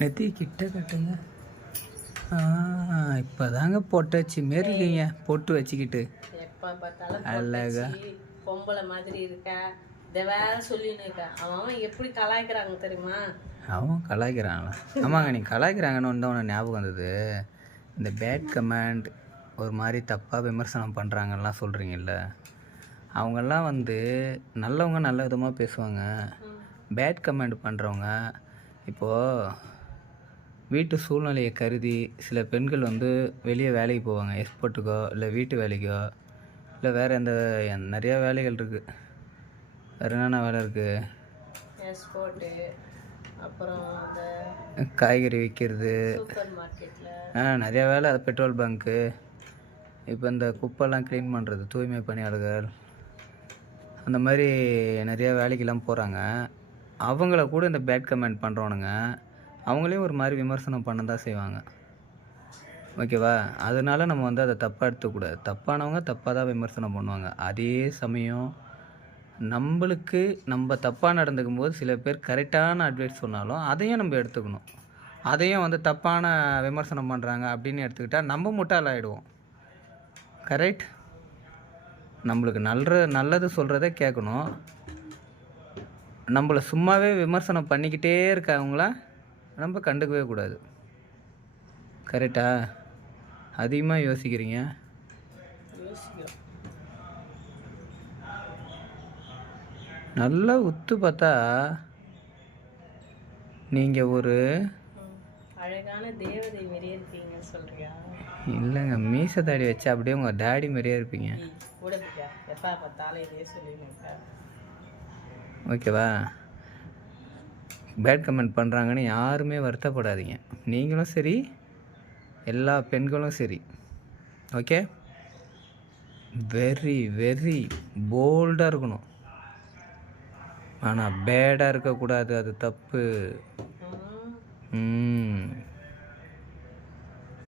நெத்தி கிட்ட கட்டுங்க. இப்போ தாங்க பொட்டாச்சு மாரி இருக்கீங்க, பொட்டு வச்சுக்கிட்டு எப்போ பார்த்தாலும் அழகா. பொம்பளை மாதிரி இருக்கா, இதை வேற சொல்லின்னு இருக்கா. அவன் எப்படி கலாய்க்கிறாங்க தெரியுமா? அவன் கலாய்க்கிறாங்களா? ஆமாங்க, நீ கலாய்க்கிறாங்கன்னு வந்து உனக்கு ஞாபகம் வந்தது. இந்த பேட் கமெண்ட் ஒரு மாதிரி தப்பாக விமர்சனம் பண்ணுறாங்கலாம் சொல்கிறீங்கல்ல, அவங்கெல்லாம் வந்து நல்லவங்க நல்ல விதமாக பேசுவாங்க. பேட் கமெண்ட் பண்ணுறவங்க இப்போது வீட்டு சூழ்நிலையை கருதி சில பெண்கள் வந்து வெளியே வேலைக்கு போவாங்க, எக்ஸ்போர்ட்டுக்கோ இல்லை வீட்டு வேலைக்கோ இல்லை வேறு நிறையா வேலைகள் இருக்குது. வேறு என்னென்ன வேலை இருக்குது? எக்ஸ்போர்ட்டு, அப்புறம் அந்த காய்கறி விற்கிறது, சூப்பர் மார்க்கெட்டில் நிறையா வேலை. பெட்ரோல் பங்க்கு, இப்போ இந்த குப்பைலாம் க்ளீன் பண்ணுறது, தூய்மை பணியாளர்கள், அந்த மாதிரி நிறையா வேலைக்கெல்லாம் போகிறாங்க. அவங்கள கூட இந்த பேட் கமெண்ட் பண்ணுறவனுங்க அவங்களையும் ஒரு மாதிரி விமர்சனம் பண்ண தான் செய்வாங்க. ஓகேவா? அதனால நம்ம வந்து அதை தப்பாக எடுத்துக்கூடாது. தப்பானவங்க தப்பாக தான் விமர்சனம் பண்ணுவாங்க. அதே சமயம் நம்மளுக்கு நம்ம தப்பாக நடந்துக்கும் போது சில பேர் கரெக்டான அட்வைஸ் சொன்னாலும் அதையும் நம்ம எடுத்துக்கணும். அதையும் வந்து தப்பான விமர்சனம் பண்ணுறாங்க அப்படின்னு எடுத்துக்கிட்டால் நம்ம முட்டாளாகிடுவோம். கரெக்ட்? நம்மளுக்கு நல்லது சொல்கிறத கேட்கணும். நம்மளை சும்மாவே விமர்சனம் பண்ணிக்கிட்டே இருக்கவங்கள நம்ம கண்டுக்கவே கூடாது. கரெக்டா? அதிகமாக யோசிக்கிறீங்க. நல்லா உத்து பார்த்தா நீங்கள் ஒரு அழகான தேவதை மாரியே இருக்கீங்க சொல்றியா? இல்லைங்க, மீசை தாடி வச்சு அப்படியே உங்கள் டாடி மாதிரியே இருப்பீங்க. எப்போ பார்த்தாலும் இதே சொல்லியிருக்கா. ஓகேவா? பேட் கமெண்ட் பண்ணுறாங்கன்னு யாருமே வருத்தப்படாதீங்க. நீங்களும் சரி, எல்லா பெண்களும் சரி. ஓகே? வெரி வெரி போல்டாக இருக்கணும், ஆனால் பேடாக இருக்கக்கூடாது. அது தப்பு.